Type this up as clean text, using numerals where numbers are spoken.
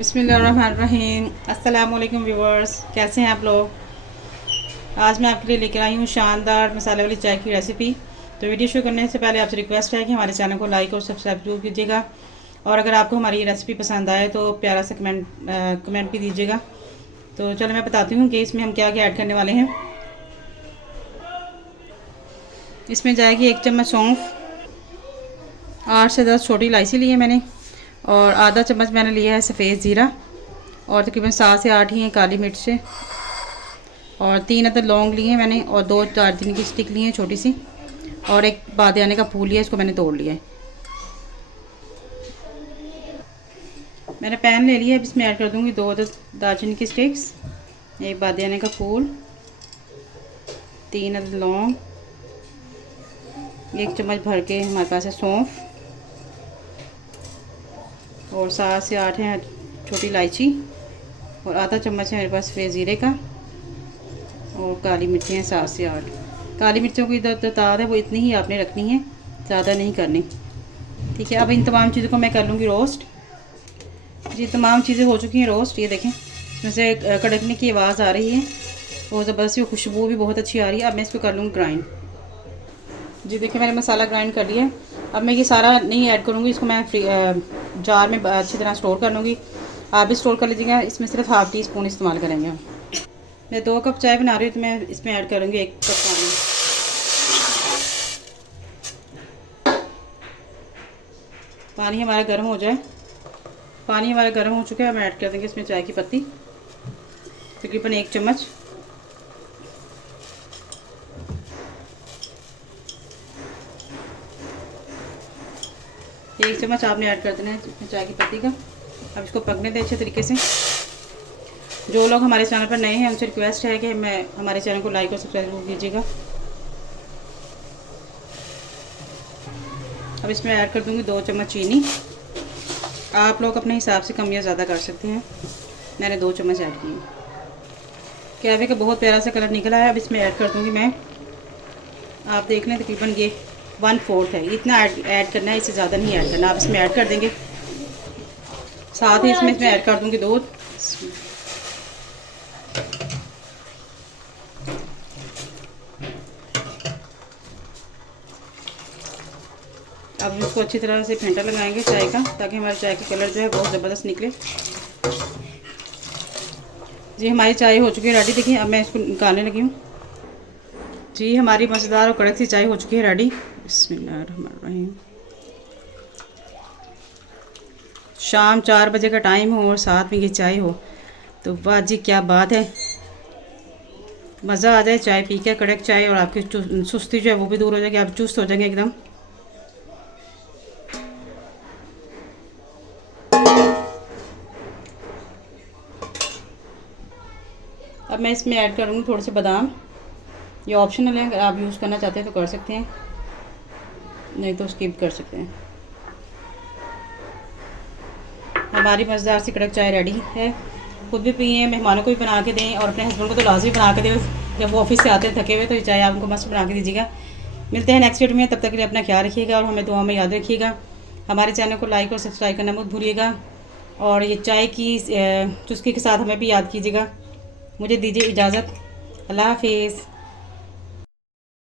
बिस्मिल्लाहिर्रहमानिर्रहीम। अस्सलाम वालेकुम व्यूवर्स, कैसे हैं आप लोग। आज मैं आपके लिए लेकर आई हूँ शानदार मसाले वाली चाय की रेसिपी। तो वीडियो शुरू करने से पहले आपसे रिक्वेस्ट है कि हमारे चैनल को लाइक और सब्सक्राइब जरूर कीजिएगा, और अगर आपको हमारी ये रेसिपी पसंद आए तो प्यारा सा कमेंट भी दीजिएगा। तो चलो मैं बताती हूँ कि इसमें हम क्या क्या ऐड करने वाले हैं। इसमें जाएगी 1 चम्मच सौंफ, 8 से 10 छोटी इलायची ली है मैंने, और आधा चम्मच मैंने लिया है सफ़ेद ज़ीरा, और तकरीबन 7 से 8 ही हैं काली मिर्चें, और 3 अदद लौंग लिए हैं मैंने, और 2 दालचीनी की स्टिक ली हैं छोटी सी, और एक बादियाने का फूल लिया, इसको मैंने तोड़ लिया है। मैंने पैन ले लिया है, इसमें ऐड कर दूँगी 2 अदद दालचीनी की स्टिक्स, 1 बादियाने का फूल, 3 अदद लौंग, 1 चम्मच भर के हमारे पास है सौंफ, और 7 से 8 हैं छोटी इलायची, और आधा चम्मच है मेरे पास सफ़ेद ज़ीरे का, और काली मिर्चें हैं 7 से 8। काली मिर्चों की जो तादाद है वो इतनी ही आपने रखनी है, ज़्यादा नहीं करनी, ठीक है। अब इन तमाम चीज़ों को मैं कर लूँगी रोस्ट। जी तमाम चीज़ें हो चुकी हैं रोस्ट, ये देखें इसमें से कड़कने की आवाज़ आ रही है, बहुत ज़बरदस्त, खुशबू भी बहुत अच्छी आ रही है। अब मैं इसको कर लूँगी ग्राइंड। जी देखिए मैंने मसाला ग्राइंड कर लिया है। अब मैं ये सारा नहीं ऐड करूँगी, इसको मैं जार में अच्छी तरह स्टोर कर लूँगी। आप भी स्टोर कर लीजिएगा। इसमें सिर्फ हाफ़ टी स्पून इस्तेमाल करेंगे हम। मैं 2 कप चाय बना रही हूँ, तो मैं इसमें ऐड करूँगी 1 कप पानी। पानी हमारा गर्म हो जाए। पानी हमारा गर्म हो चुका है, हम ऐड कर देंगे इसमें चाय की पत्ती, तकरीबन 1 चम्मच। एक चम्मच आपने ऐड कर देना है चाय की पत्ती का। अब इसको पकने दें अच्छे तरीके से। जो लोग हमारे चैनल पर नए हैं उनसे रिक्वेस्ट है कि हमारे चैनल को लाइक और सब्सक्राइब कीजिएगा। अब इसमें ऐड कर दूंगी 2 चम्मच चीनी। आप लोग अपने हिसाब से कम या ज़्यादा कर सकते हैं, मैंने 2 चम्मच ऐड किए। कहवे का बहुत प्यारा सा कलर निकला है। अब इसमें ऐड कर दूंगी मैं, आप देख लें तकरीबन ये 1/4 है, इतना ऐड करना है, इससे ज़्यादा नहीं ऐड करना। आप इसमें ऐड कर देंगे। साथ ही इसमें ऐड कर दूंगी दूध। अब इसको अच्छी तरह से फेंटा लगाएंगे चाय का, ताकि हमारी चाय का कलर जो है बहुत ज़बरदस्त निकले। जी हमारी चाय हो चुकी है रेडी। देखिए अब मैं इसको निकालने लगी हूँ। जी हमारी मज़ेदार और कड़क सी चाय हो चुकी है रेडी। बिस्मिल्लाहिर्रहमानिर्रहीम। शाम 4 बजे का टाइम हो और साथ में ये चाय हो तो वाह जी क्या बात है, मज़ा आ जाए चाय पी के। कड़क चाय, और आपकी सुस्ती जो है वो भी दूर हो जाएगी, आप चुस्त हो जाएंगे एकदम। अब मैं इसमें ऐड करूँगी थोड़े से बादाम। ये ऑप्शनल है, अगर आप यूज़ करना चाहते हैं तो कर सकते हैं, नहीं तो स्किप कर सकते हैं। हमारी मज़ेदार सी कड़क चाय रेडी है। खुद भी पिए, मेहमानों को भी बना के दें, और अपने हस्बैंड को तो लाजमी बना के दें। जब वो ऑफिस से आते हैं थके हुए, तो ये चाय आप उनको मस्त बना के दीजिएगा। मिलते हैं नेक्स्ट वीडियो में, तब तक के लिए अपना ख्याल रखिएगा, और हमें दुआ में याद रखिएगा। हमारे चैनल को लाइक और सब्सक्राइब करना मत भूलिएगा, और ये चाय की चुस्की के साथ हमें भी याद कीजिएगा। मुझे दीजिए इजाज़त। अल्लाह हाफिज़।